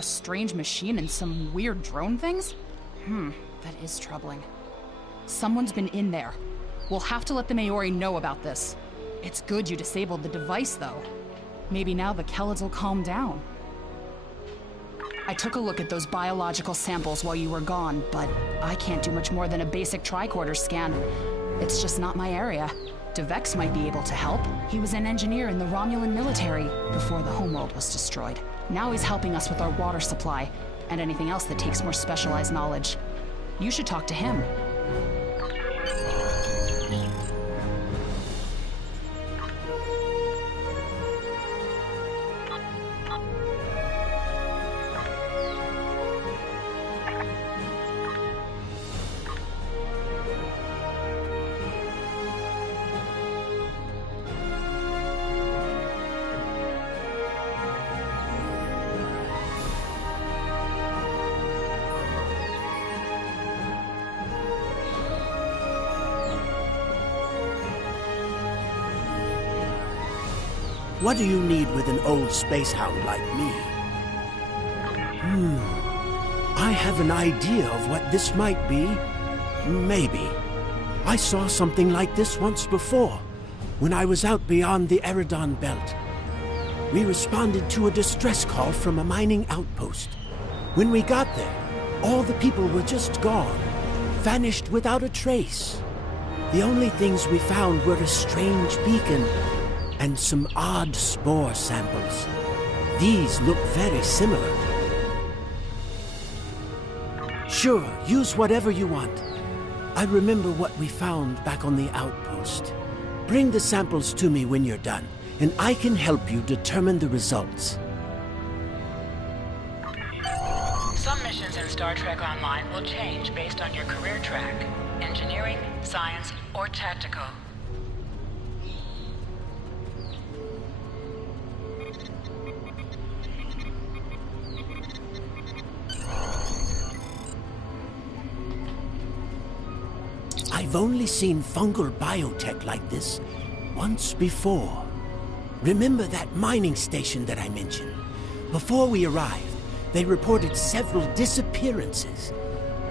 A strange machine and some weird drone things? That is troubling. Someone's been in there. We'll have to let the Maori know about this. It's good you disabled the device, though. Maybe now the Kellids will calm down. I took a look at those biological samples while you were gone, but I can't do much more than a basic tricorder scan. It's just not my area. DeVex might be able to help. He was an engineer in the Romulan military before the homeworld was destroyed. Now he's helping us with our water supply and anything else that takes more specialized knowledge. You should talk to him. What do you need with an old space hound like me? I have an idea of what this might be. Maybe. I saw something like this once before, when I was out beyond the Eridon Belt. We responded to a distress call from a mining outpost. When we got there, all the people were just gone, vanished without a trace. The only things we found were a strange beacon and some odd spore samples. These look very similar. Sure, use whatever you want. I remember what we found back on the outpost. Bring the samples to me when you're done, and I can help you determine the results. Some missions in Star Trek Online will change based on your career track: engineering, science, or tactical. I've only seen fungal biotech like this once before. Remember that mining station that I mentioned? Before we arrived, they reported several disappearances.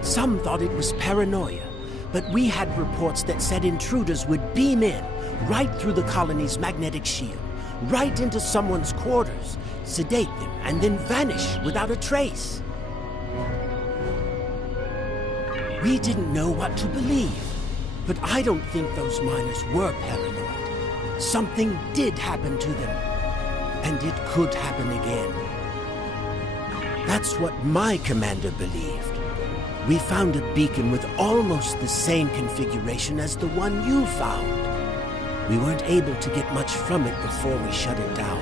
Some thought it was paranoia, but we had reports that said intruders would beam in right through the colony's magnetic shield, right into someone's quarters, sedate them, and then vanish without a trace. We didn't know what to believe. But I don't think those miners were paranoid. Something did happen to them, and it could happen again. That's what my commander believed. We found a beacon with almost the same configuration as the one you found. We weren't able to get much from it before we shut it down.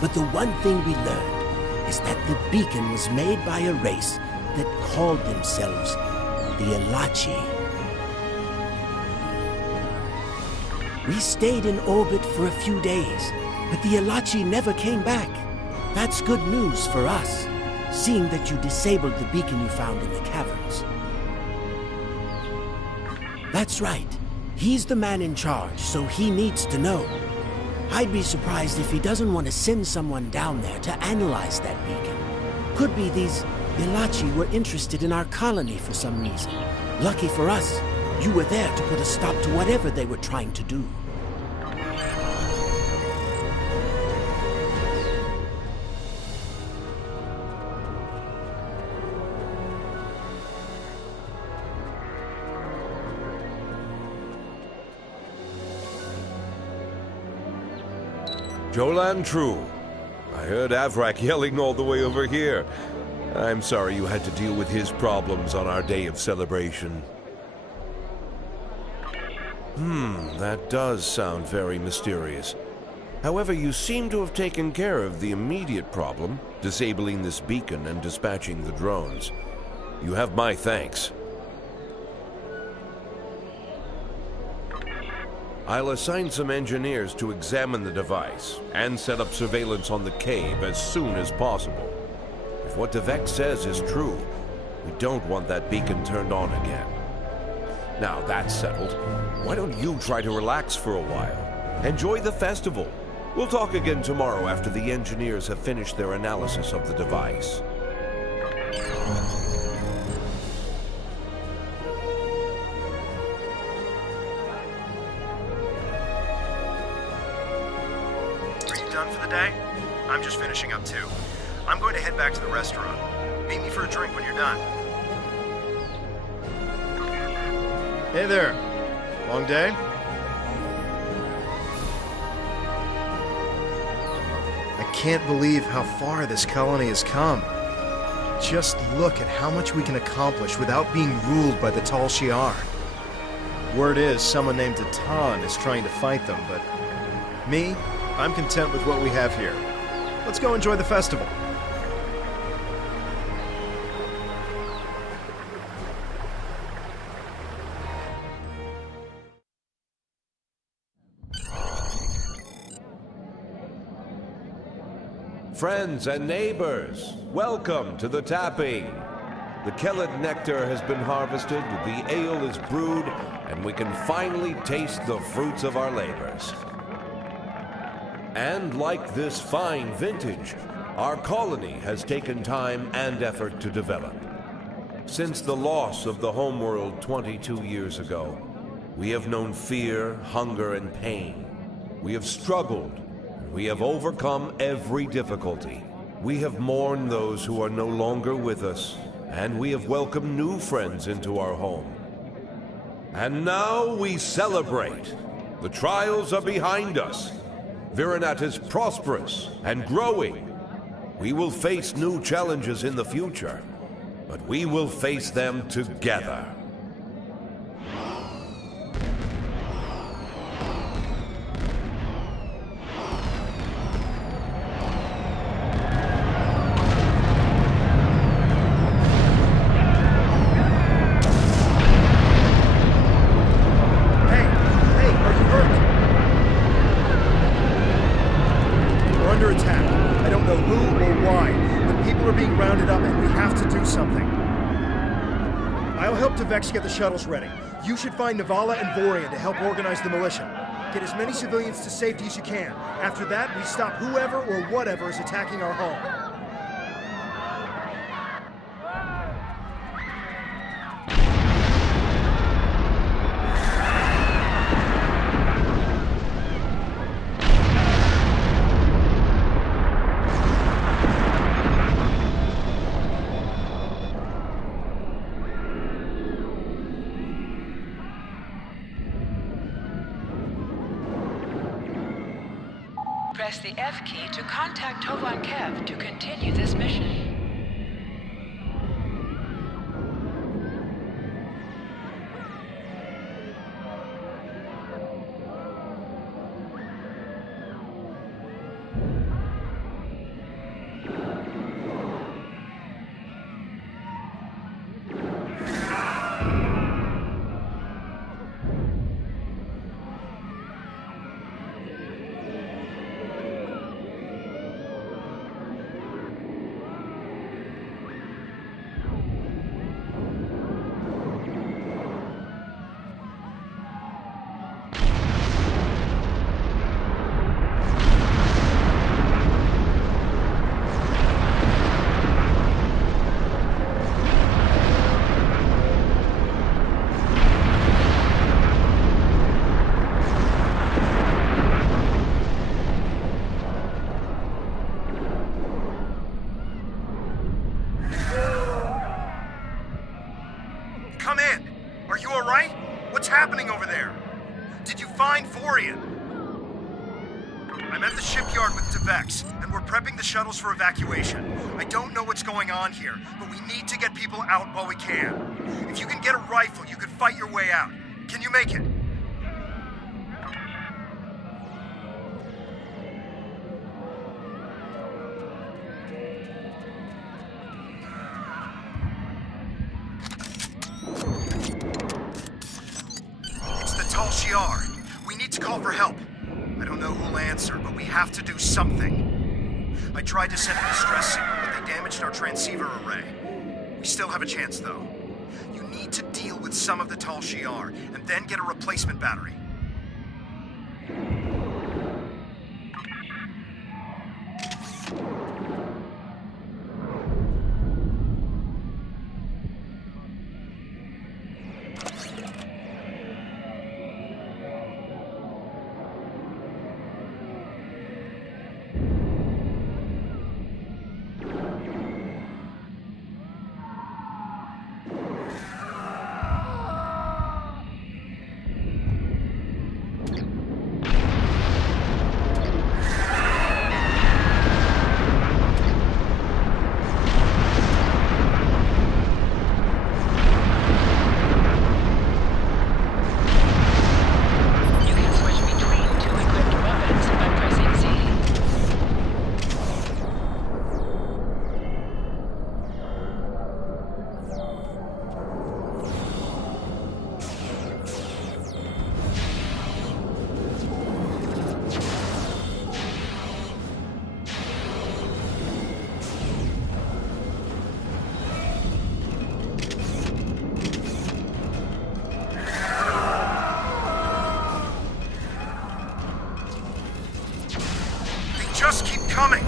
But the one thing we learned is that the beacon was made by a race that called themselves the Elachi. We stayed in orbit for a few days, but the Elachi never came back. That's good news for us, seeing that you disabled the beacon you found in the caverns. That's right. He's the man in charge, so he needs to know. I'd be surprised if he doesn't want to send someone down there to analyze that beacon. Could be these Elachi were interested in our colony for some reason. Lucky for us, you were there to put a stop to whatever they were trying to do. Jolan True. I heard Avrak yelling all the way over here. I'm sorry you had to deal with his problems on our day of celebration. That does sound very mysterious. However, you seem to have taken care of the immediate problem, disabling this beacon and dispatching the drones. You have my thanks. I'll assign some engineers to examine the device and set up surveillance on the cave as soon as possible. If what DeVex says is true, we don't want that beacon turned on again. Now that's settled, why don't you try to relax for a while? Enjoy the festival. We'll talk again tomorrow after the engineers have finished their analysis of the device. Are you done for the day? I'm just finishing up too. I'm going to head back to the restaurant. Meet me for a drink when you're done. Hey there. Long day? I can't believe how far this colony has come. Just look at how much we can accomplish without being ruled by the Tal Shiar. Word is someone named Atan is trying to fight them, but me, I'm content with what we have here. Let's go enjoy the festival. Friends and neighbors, welcome to the tapping. The Kellet nectar has been harvested, the ale is brewed, and we can finally taste the fruits of our labors. And like this fine vintage, our colony has taken time and effort to develop. Since the loss of the homeworld 22 years ago, we have known fear, hunger, and pain. We have struggled. We have overcome every difficulty. We have mourned those who are no longer with us, and we have welcomed new friends into our home. And now we celebrate. The trials are behind us. Virinat is prosperous and growing. We will face new challenges in the future, but we will face them together. Get the shuttles ready. You should find Navala and Vorian to help organize the militia. Get as many civilians to safety as you can. After that, we stop whoever or whatever is attacking our home. Press the F key to contact Tovan Kev to continue this mission. Shuttles for evacuation. I don't know what's going on here, but we need to get people out while we can. If you can get a rifle, you can fight your way out. Can you make it? It's the Tal Shiar. We need to call for help. I don't know who'll answer, but we have to do something. I tried to send a distress signal, but they damaged our transceiver array. We still have a chance, though. You need to deal with some of the Tal Shiar, and then get a replacement battery. just keep coming.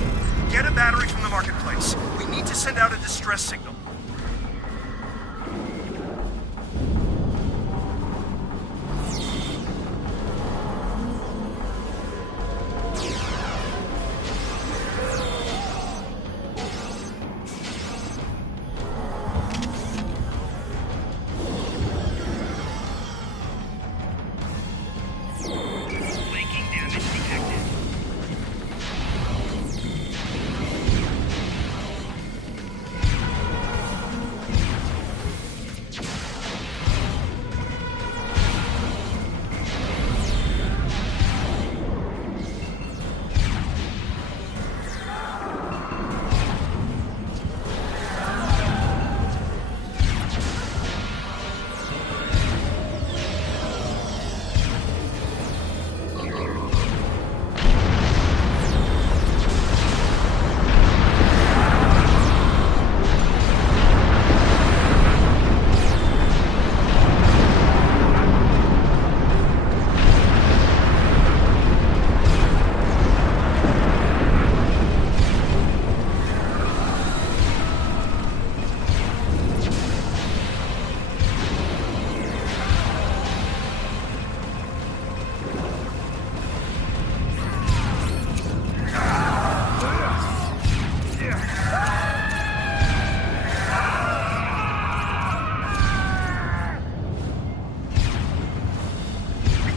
Get a battery from the marketplace. We need to send out a distress signal.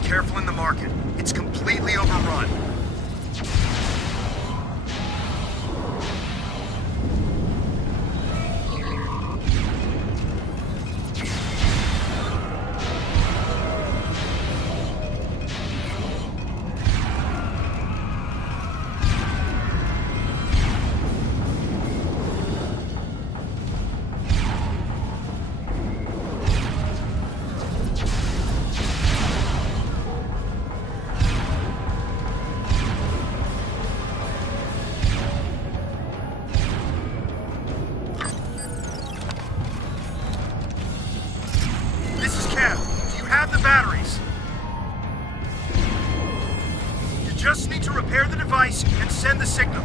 Careful in the market. It's completely overrun. Just need to repair the device and send the signal.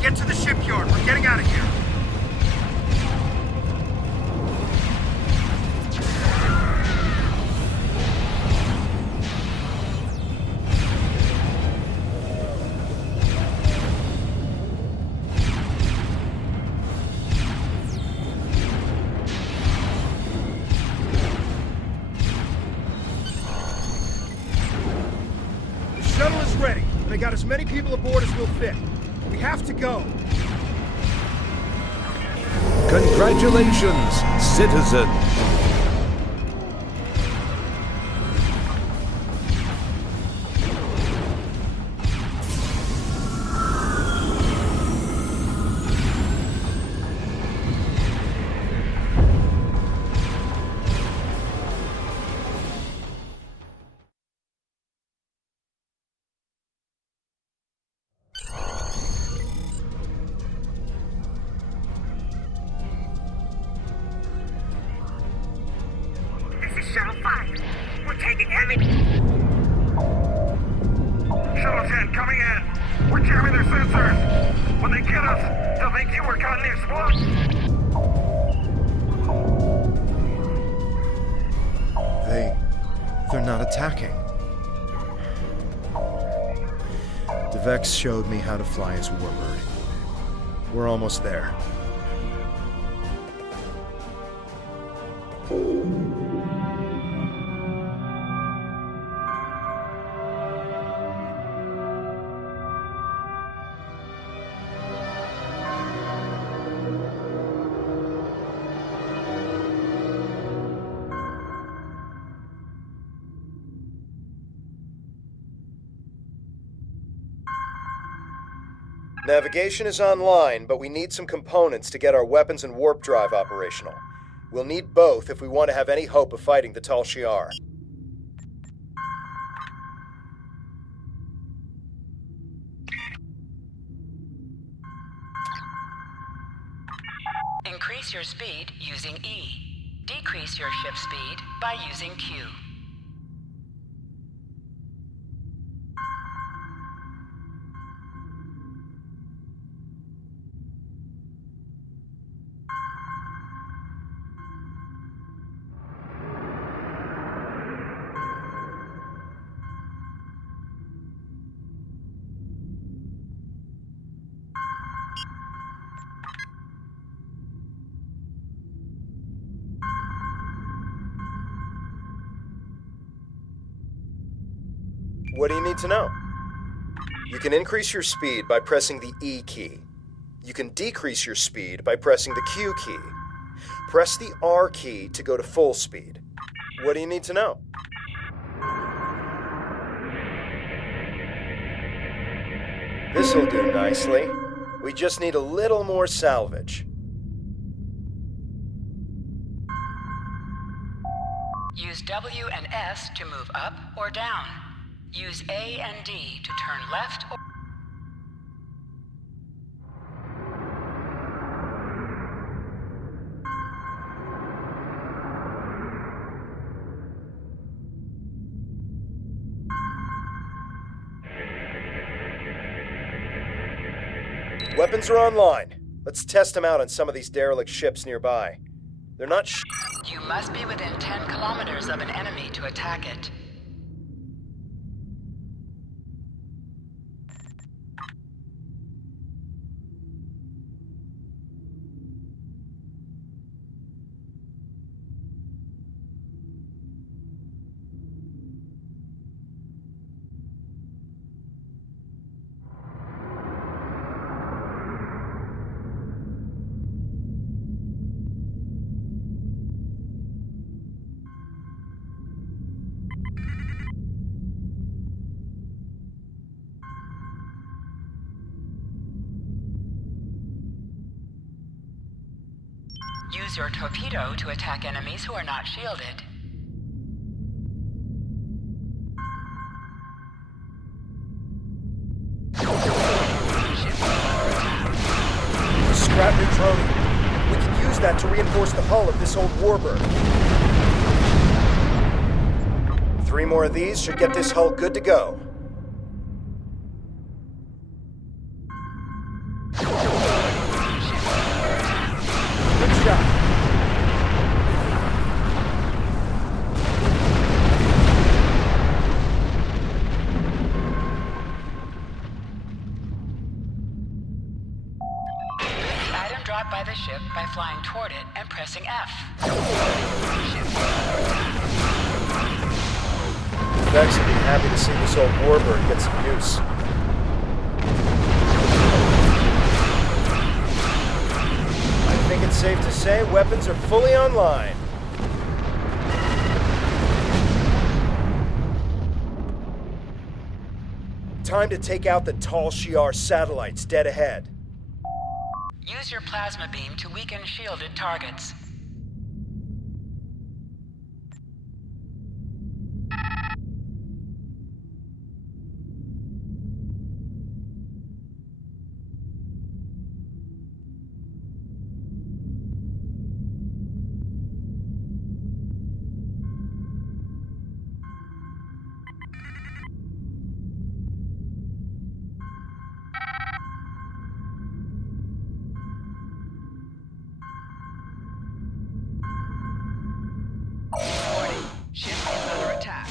Get to the shipyard. We're getting out of here. The shuttle is ready, and I got as many people aboard as will fit. We have to go. Congratulations, citizen. Shuttle 5, we're taking heavy... Shuttle 10, coming in. We're jamming their sensors. When they get us, they'll think you were caught in the explosion. They're not attacking. Vex showed me how to fly his warbird. We're almost there. Navigation is online, but we need some components to get our weapons and warp drive operational. We'll need both if we want to have any hope of fighting the Tal Shiar. Increase your speed using E. Decrease your ship speed by using Q. What do you need to know? You can increase your speed by pressing the E key. You can decrease your speed by pressing the Q key. Press the R key to go to full speed. What do you need to know? This'll do nicely. We just need a little more salvage. Use W and S to move up or down. Use A and D to turn left or... Weapons are online. Let's test them out on some of these derelict ships nearby. They're not You must be within 10 kilometers of an enemy to attack it. Use your torpedo to attack enemies who are not shielded. scrap neutronium. We can use that to reinforce the hull of this old warbird. 3 more of these should get this hull good to go. Good shot. Drop by the ship by flying toward it and pressing F. Vex would be happy to see this old warbird get some use. I think it's safe to say weapons are fully online. Time to take out the Tal Shiar satellites dead ahead. Use your plasma beam to weaken shielded targets. Ship is under attack.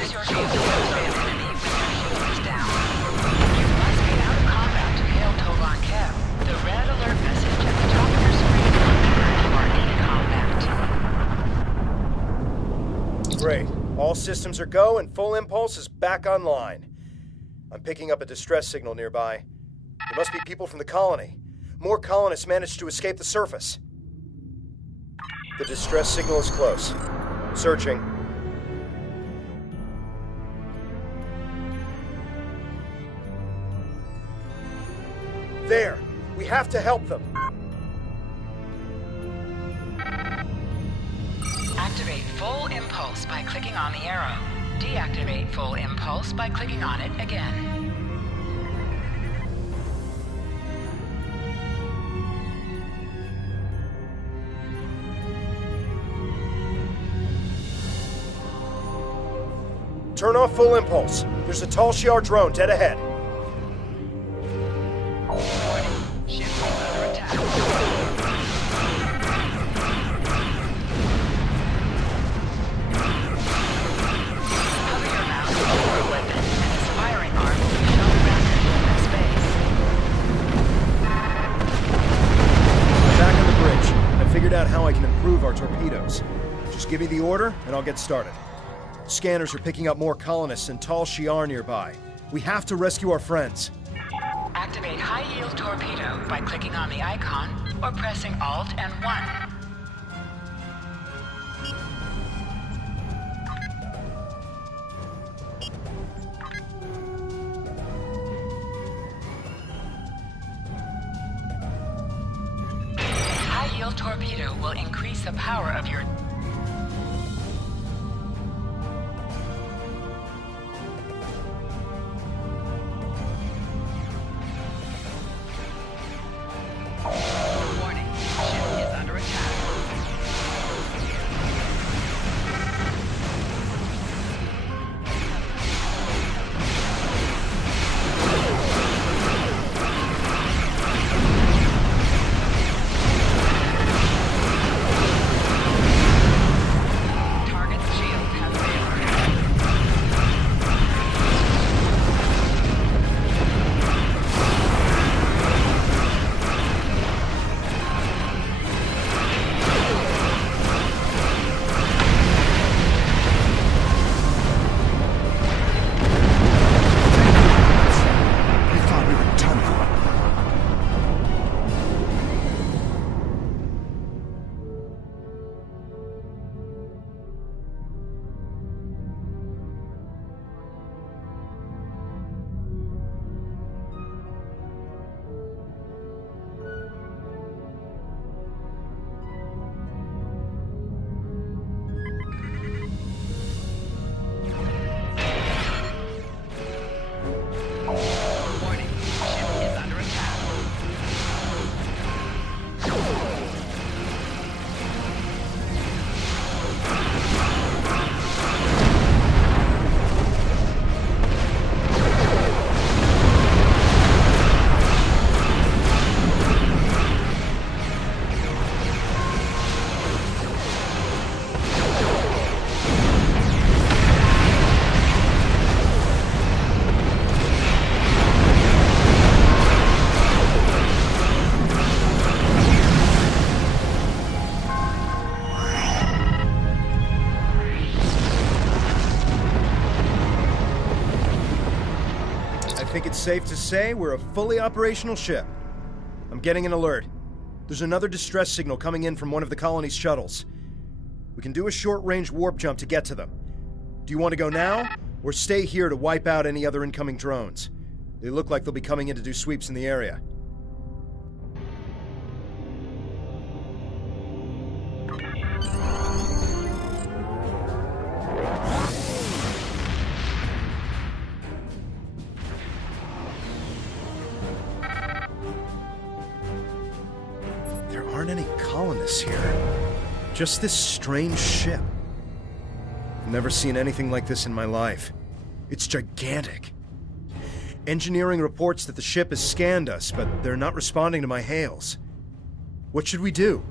Use your shield to expand the enemy with your shields down. You must get out of combat to hail Tovan Kev. The red alert message at the top of your screen will indicate you are in combat. Great. All systems are go and full impulse is back online. I'm picking up a distress signal nearby. There must be people from the colony. More colonists managed to escape the surface. The distress signal is close. Searching. There! We have to help them! Activate full impulse by clicking on the arrow. Deactivate full impulse by clicking on it again. Turn off full impulse. There's a Tal Shiar drone dead ahead. Warning. Ship is under attack. Hover your mouse over a weapon, and its firing arm will be shown rapidly in space. I'm back on the bridge. I figured out how I can improve our torpedoes. Just give me the order, and I'll get started. Scanners are picking up more colonists and Tal Shiar nearby. We have to rescue our friends. Activate high-yield torpedo by clicking on the icon or pressing Alt and 1. High-yield torpedo will increase the power of your I think it's safe to say we're a fully operational ship. I'm getting an alert. There's another distress signal coming in from one of the colony's shuttles. We can do a short-range warp jump to get to them. Do you want to go now, or stay here to wipe out any other incoming drones? They look like they'll be coming in to do sweeps in the area. There aren't any colonists here. Just this strange ship. I've never seen anything like this in my life. It's gigantic. Engineering reports that the ship has scanned us, but they're not responding to my hails. What should we do?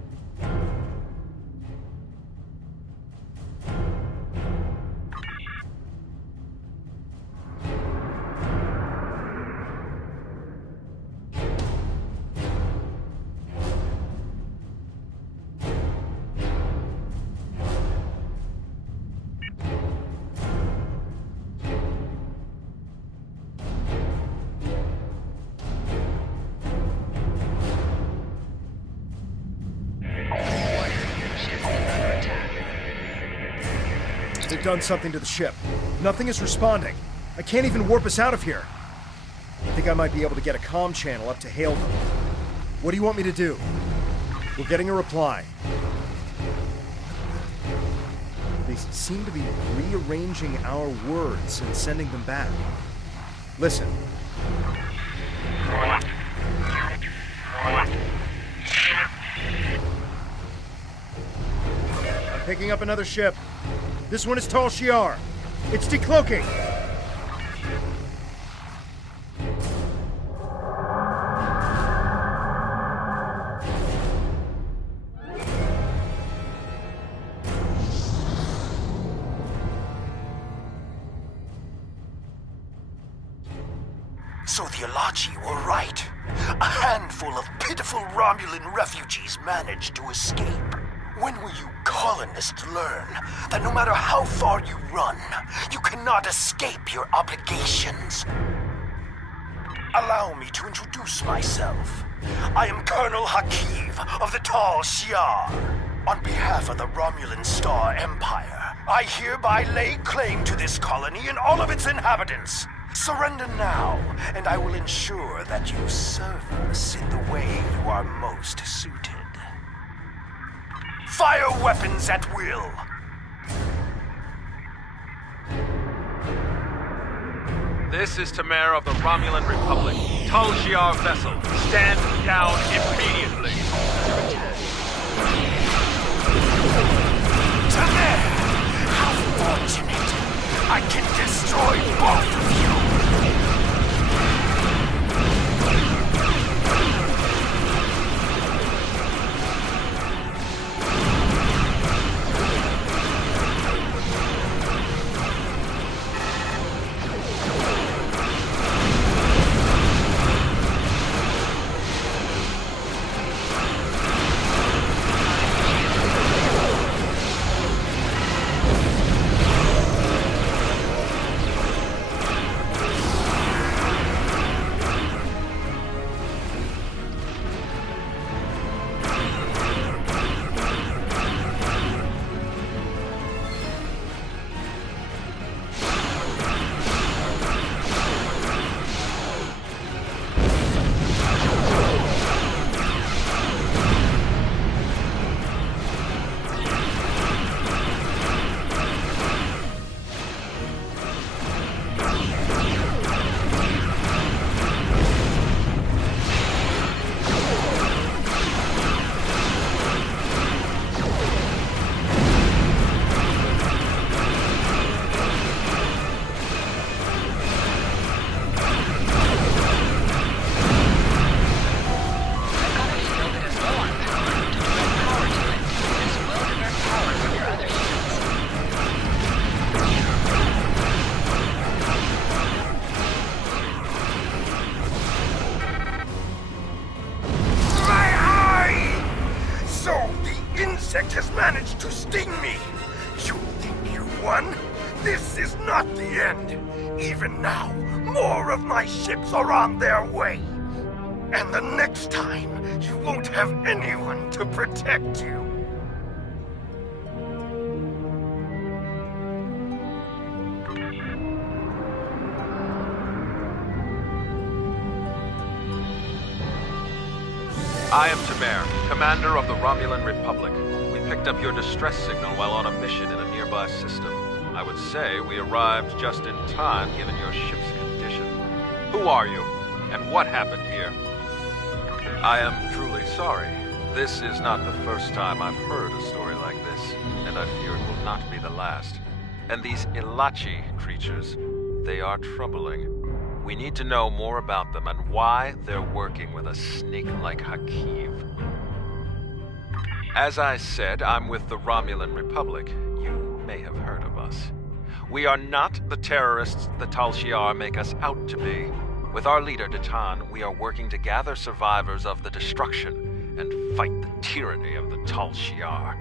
They've done something to the ship. Nothing is responding. I can't even warp us out of here. think I might be able to get a comm channel up to hail them. What do you want me to do? We're getting a reply. They seem to be rearranging our words and sending them back. Listen. I'm picking up another ship. This one is Tal Shiar. It's decloaking. So the Alachi were right. A handful of pitiful Romulan refugees managed to escape. When will you colonists learn that no matter how far you run, you cannot escape your obligations? Allow me to introduce myself. I am Colonel Hakiv of the Tal Shiar. On behalf of the Romulan Star Empire, I hereby lay claim to this colony and all of its inhabitants. Surrender now, and I will ensure that you serve us in the way you are most suited. Fire weapons at will! This is Temer of the Romulan Republic. Tal Shiar vessel. Stand down immediately. Temer! How fortunate! I can destroy both of you! Has managed to sting me. You think you won? This is not the end. Even now, more of my ships are on their way. And the next time, you won't have anyone to protect you. I am Temer, commander of the Romulan Republic. We picked up your distress signal while on a mission in a nearby system. I would say we arrived just in time given your ship's condition. Who are you? And what happened here? I am truly sorry. This is not the first time I've heard a story like this, and I fear it will not be the last. And these Ilachi creatures, they are troubling. We need to know more about them and why they're working with a snake like Hakiv. As I said, I'm with the Romulan Republic. You may have heard of us. We are not the terrorists the Tal Shiar make us out to be. With our leader, Datan, we are working to gather survivors of the destruction and fight the tyranny of the Tal Shiar.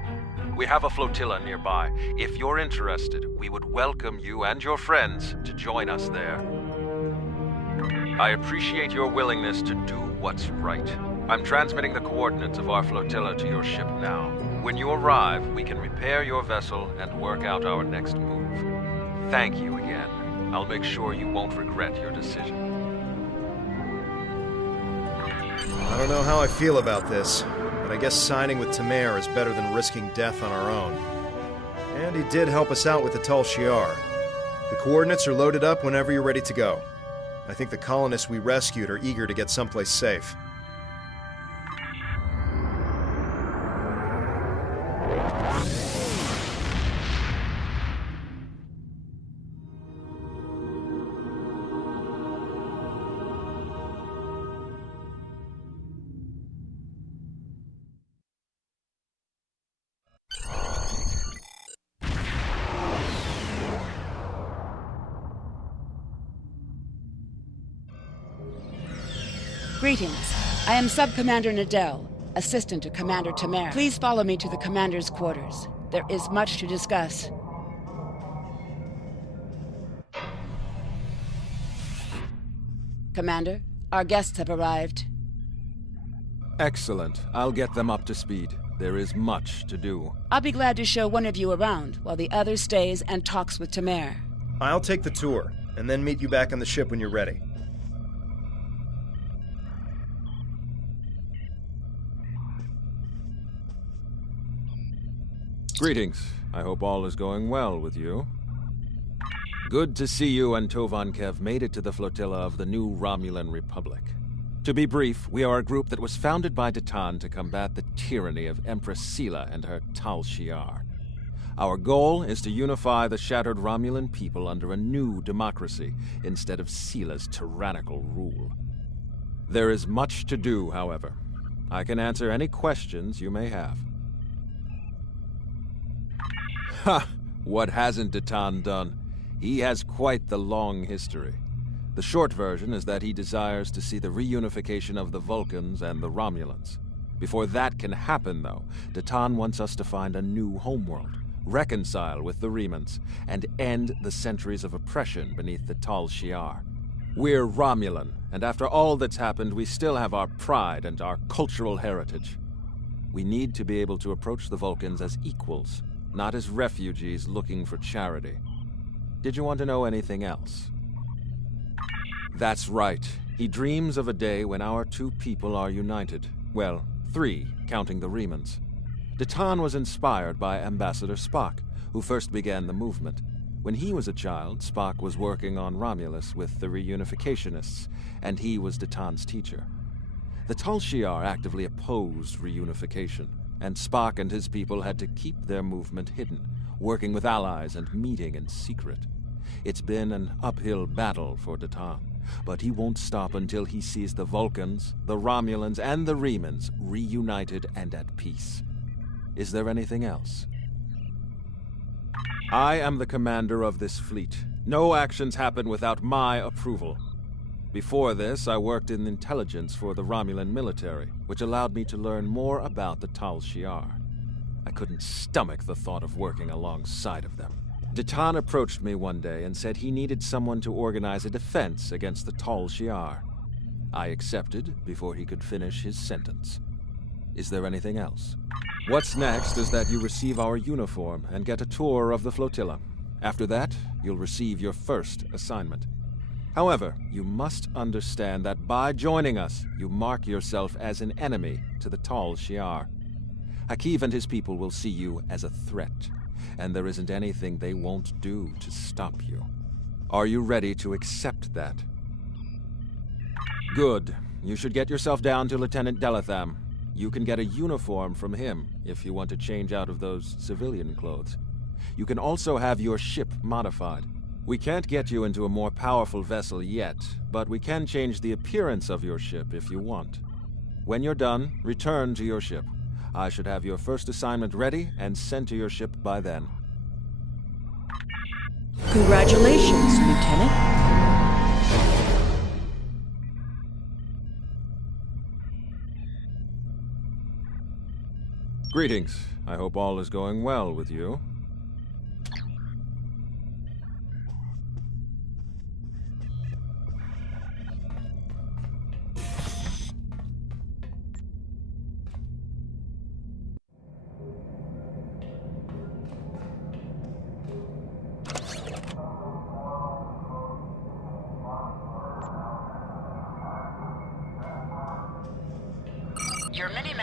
We have a flotilla nearby. If you're interested, we would welcome you and your friends to join us there. I appreciate your willingness to do what's right. I'm transmitting the coordinates of our flotilla to your ship now. When you arrive, we can repair your vessel and work out our next move. Thank you again. I'll make sure you won't regret your decision. I don't know how I feel about this, but I guess signing with Temer is better than risking death on our own. And he did help us out with the Tal Shiar. The coordinates are loaded up whenever you're ready to go. I think the colonists we rescued are eager to get someplace safe. Greetings. I am Sub-Commander Nadell, assistant to Commander Temer. Please follow me to the Commander's quarters. There is much to discuss. Commander, our guests have arrived. Excellent. I'll get them up to speed. There is much to do. I'll be glad to show one of you around, while the other stays and talks with Temer. I'll take the tour, and then meet you back on the ship when you're ready. Greetings. I hope all is going well with you. Good to see you and Tovankev made it to the flotilla of the new Romulan Republic. To be brief, we are a group that was founded by Datan to combat the tyranny of Empress Sela and her Tal Shiar. Our goal is to unify the shattered Romulan people under a new democracy instead of Sela's tyrannical rule. There is much to do, however. I can answer any questions you may have. Ha! What hasn't Datan done? He has quite the long history. The short version is that he desires to see the reunification of the Vulcans and the Romulans. Before that can happen, though, Datan wants us to find a new homeworld, reconcile with the Remans, and end the centuries of oppression beneath the Tal Shiar. We're Romulan, and after all that's happened, we still have our pride and our cultural heritage. We need to be able to approach the Vulcans as equals, not as refugees looking for charity. Did you want to know anything else? That's right. He dreams of a day when our two people are united. Well, three, counting the Remans. Datan was inspired by Ambassador Spock, who first began the movement. When he was a child, Spock was working on Romulus with the reunificationists, and he was Datan's teacher. The Tal Shiar actively opposed reunification, and Spock and his people had to keep their movement hidden, working with allies and meeting in secret. It's been an uphill battle for Datan, but he won't stop until he sees the Vulcans, the Romulans, and the Remans reunited and at peace. Is there anything else? I am the commander of this fleet. No actions happen without my approval. Before this, I worked in intelligence for the Romulan military, which allowed me to learn more about the Tal Shiar. I couldn't stomach the thought of working alongside of them. Datan approached me one day and said he needed someone to organize a defense against the Tal Shiar. I accepted before he could finish his sentence. Is there anything else? What's next is that you receive our uniform and get a tour of the flotilla. After that, you'll receive your first assignment. However, you must understand that by joining us, you mark yourself as an enemy to the Tal Shiar. Hakiv and his people will see you as a threat, and there isn't anything they won't do to stop you. Are you ready to accept that? Good. You should get yourself down to Lieutenant Delatham. You can get a uniform from him if you want to change out of those civilian clothes. You can also have your ship modified. We can't get you into a more powerful vessel yet, but we can change the appearance of your ship if you want. When you're done, return to your ship. I should have your first assignment ready and sent to your ship by then. Congratulations, Lieutenant. Greetings. I hope all is going well with you.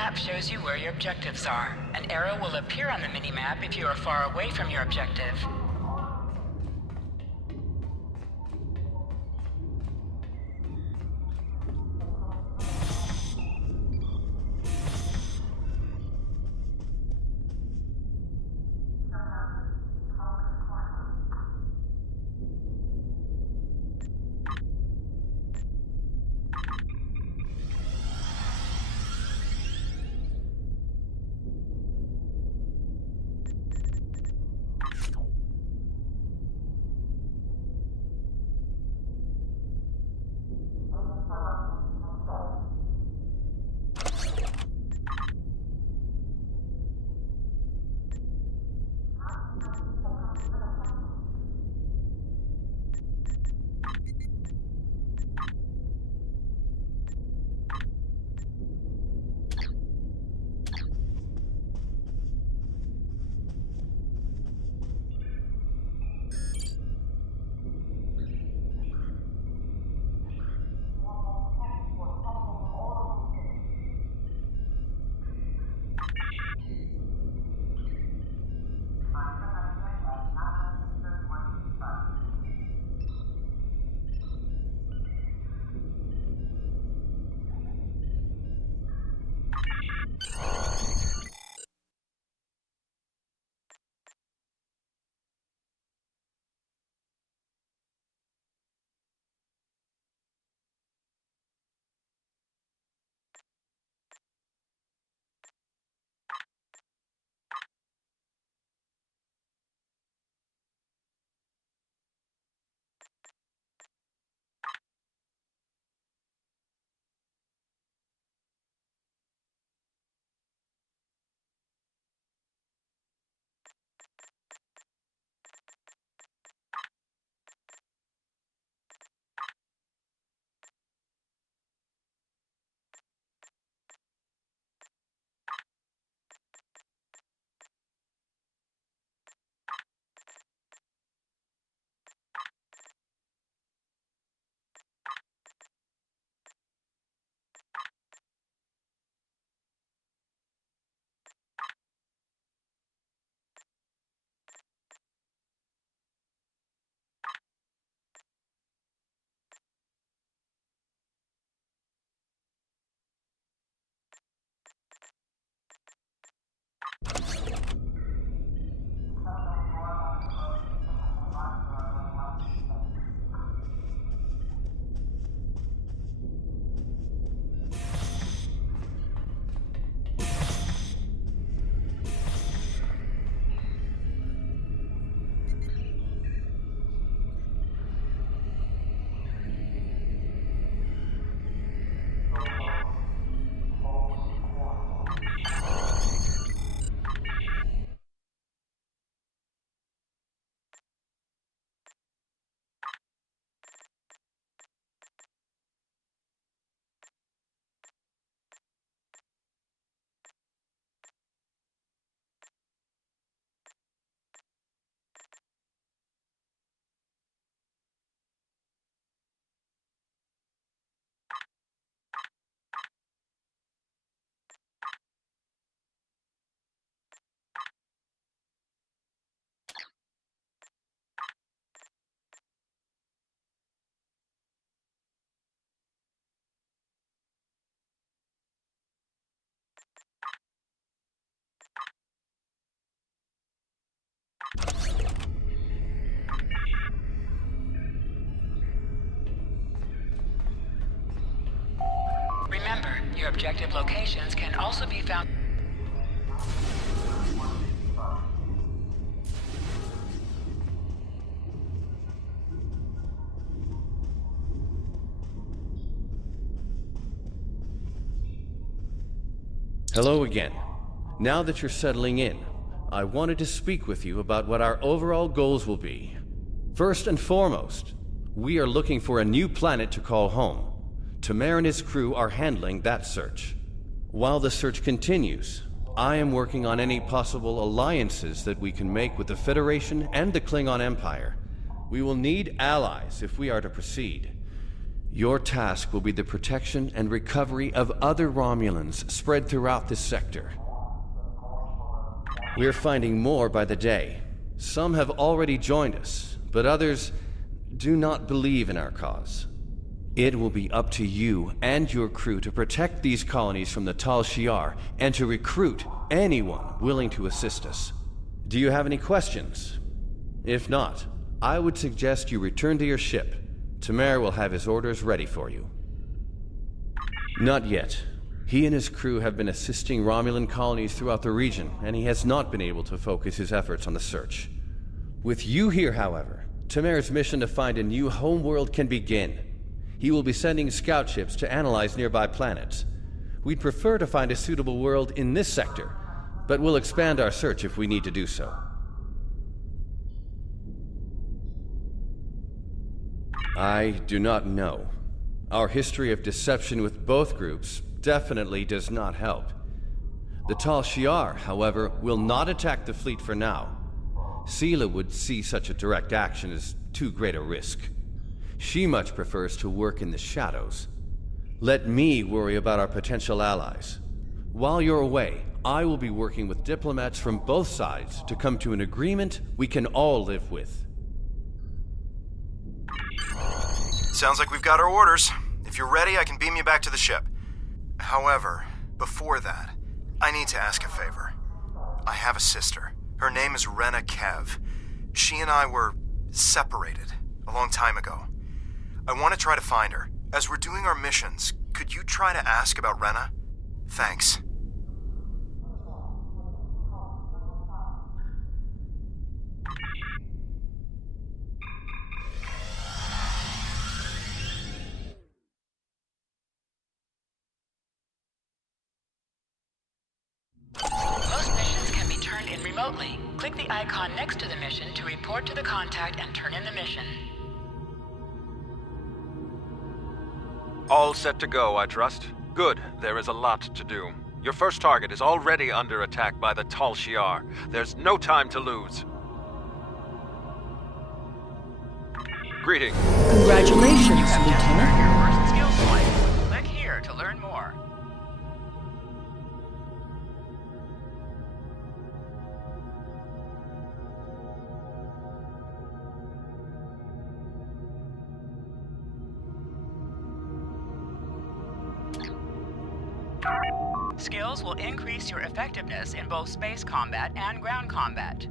minimap shows you where your objectives are. An arrow will appear on the minimap if you are far away from your objective. Remember, your objective locations can also be found. Hello again. Now that you're settling in, I wanted to speak with you about what our overall goals will be. First and foremost, we are looking for a new planet to call home. Temer and his crew are handling that search. While the search continues, I am working on any possible alliances that we can make with the Federation and the Klingon Empire. We will need allies if we are to proceed. Your task will be the protection and recovery of other Romulans spread throughout this sector. We're finding more by the day. Some have already joined us, but others do not believe in our cause. It will be up to you and your crew to protect these colonies from the Tal Shiar and to recruit anyone willing to assist us. Do you have any questions? If not, I would suggest you return to your ship. Temer will have his orders ready for you. Not yet. He and his crew have been assisting Romulan colonies throughout the region, and he has not been able to focus his efforts on the search. With you here, however, Temer's mission to find a new homeworld can begin. He will be sending scout ships to analyze nearby planets. We'd prefer to find a suitable world in this sector, but we'll expand our search if we need to do so. I do not know. Our history of deception with both groups definitely does not help. The Tal Shiar, however, will not attack the fleet for now. Sela would see such a direct action as too great a risk. She much prefers to work in the shadows. Let me worry about our potential allies. While you're away, I will be working with diplomats from both sides to come to an agreement we can all live with. Sounds like we've got our orders. If you're ready, I can beam you back to the ship. However, before that, I need to ask a favor. I have a sister. Her name is Rena Kev. She and I were separated a long time ago. I want to try to find her. As we're doing our missions, could you try to ask about Rena? Thanks. Most missions can be turned in remotely. Click the icon next to the mission to report to the contact and turn in the mission. All set to go, I trust? Good. There is a lot to do. Your first target is already under attack by the Tal Shiar. There's no time to lose. Greetings. Congratulations, You have just Lieutenant. earned your first skill point. Click here to learn more. Skills will increase your effectiveness in both space combat and ground combat.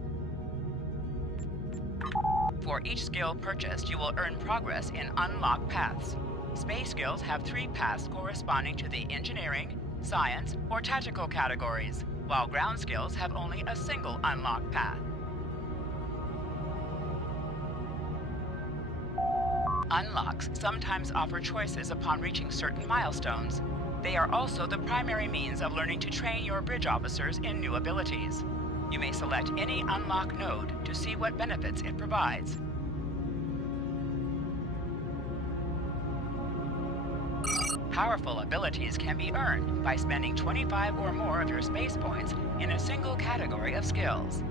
For each skill purchased, you will earn progress in unlocked paths. Space skills have 3 paths corresponding to the engineering, science, or tactical categories, while ground skills have only a single unlocked path. Unlocks sometimes offer choices upon reaching certain milestones. They are also the primary means of learning to train your bridge officers in new abilities. You may select any unlock node to see what benefits it provides. Powerful abilities can be earned by spending 25 or more of your space points in a single category of skills.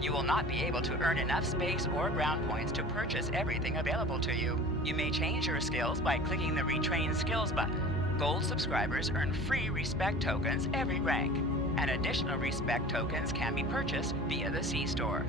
You will not be able to earn enough space or ground points to purchase everything available to you. You may change your skills by clicking the Retrain Skills button. Gold subscribers earn free respect tokens every rank, and additional respect tokens can be purchased via the C-Store.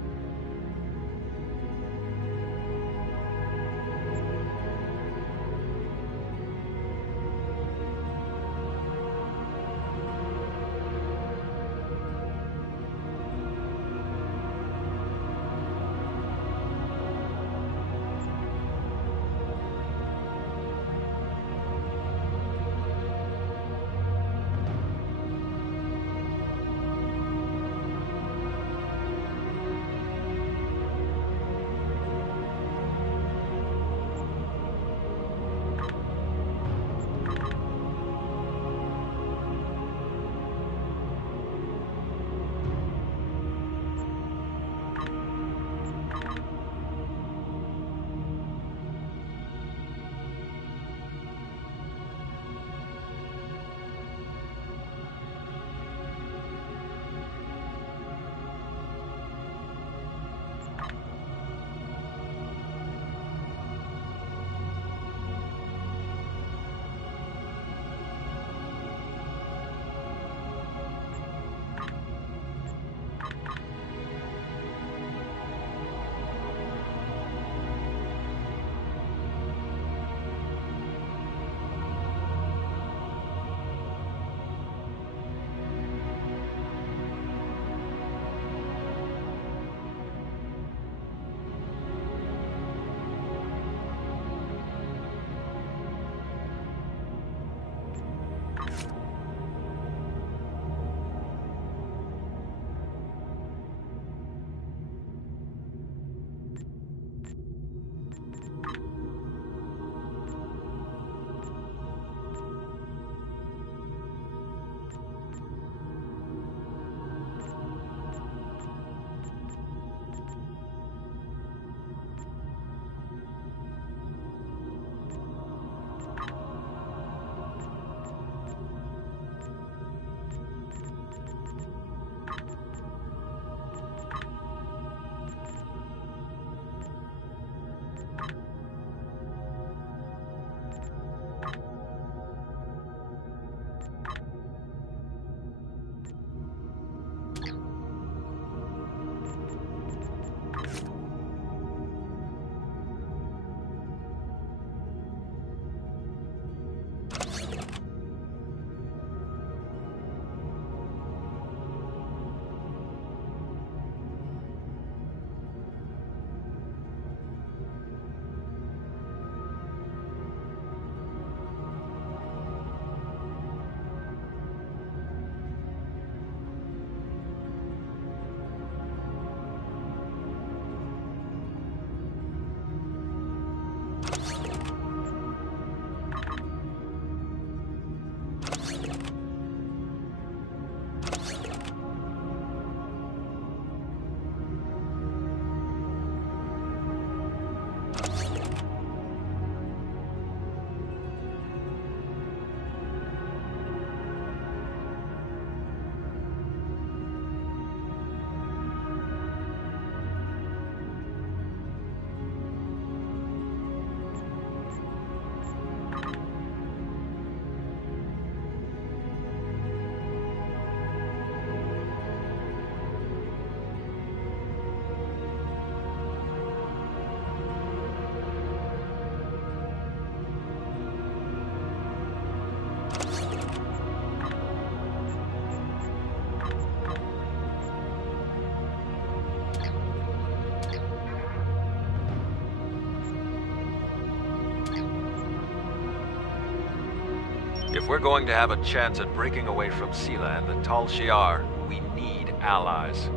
If we're going to have a chance at breaking away from Sealand and Tal Shiar, we need allies.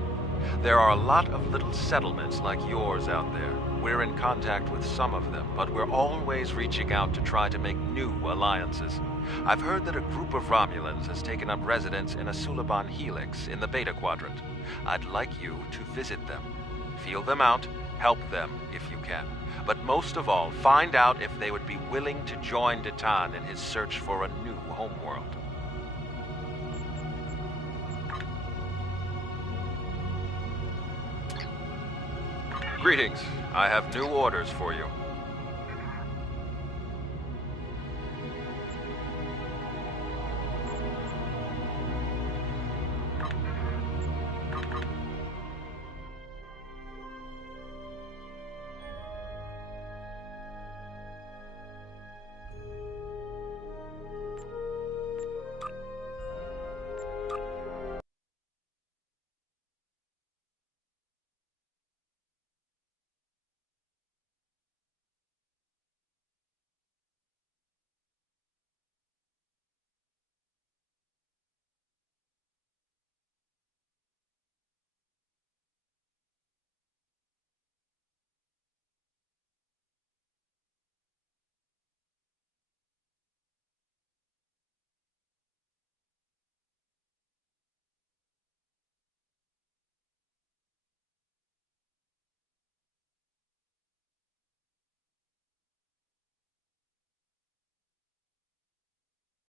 There are a lot of little settlements like yours out there. We're in contact with some of them, but we're always reaching out to try to make new alliances. I've heard that a group of Romulans has taken up residence in a Suliban helix in the Beta Quadrant. I'd like you to visit them. Feel them out, help them if you can. But most of all, find out if they would be willing to join Detan in his search for a new homeworld. Greetings. I have new orders for you.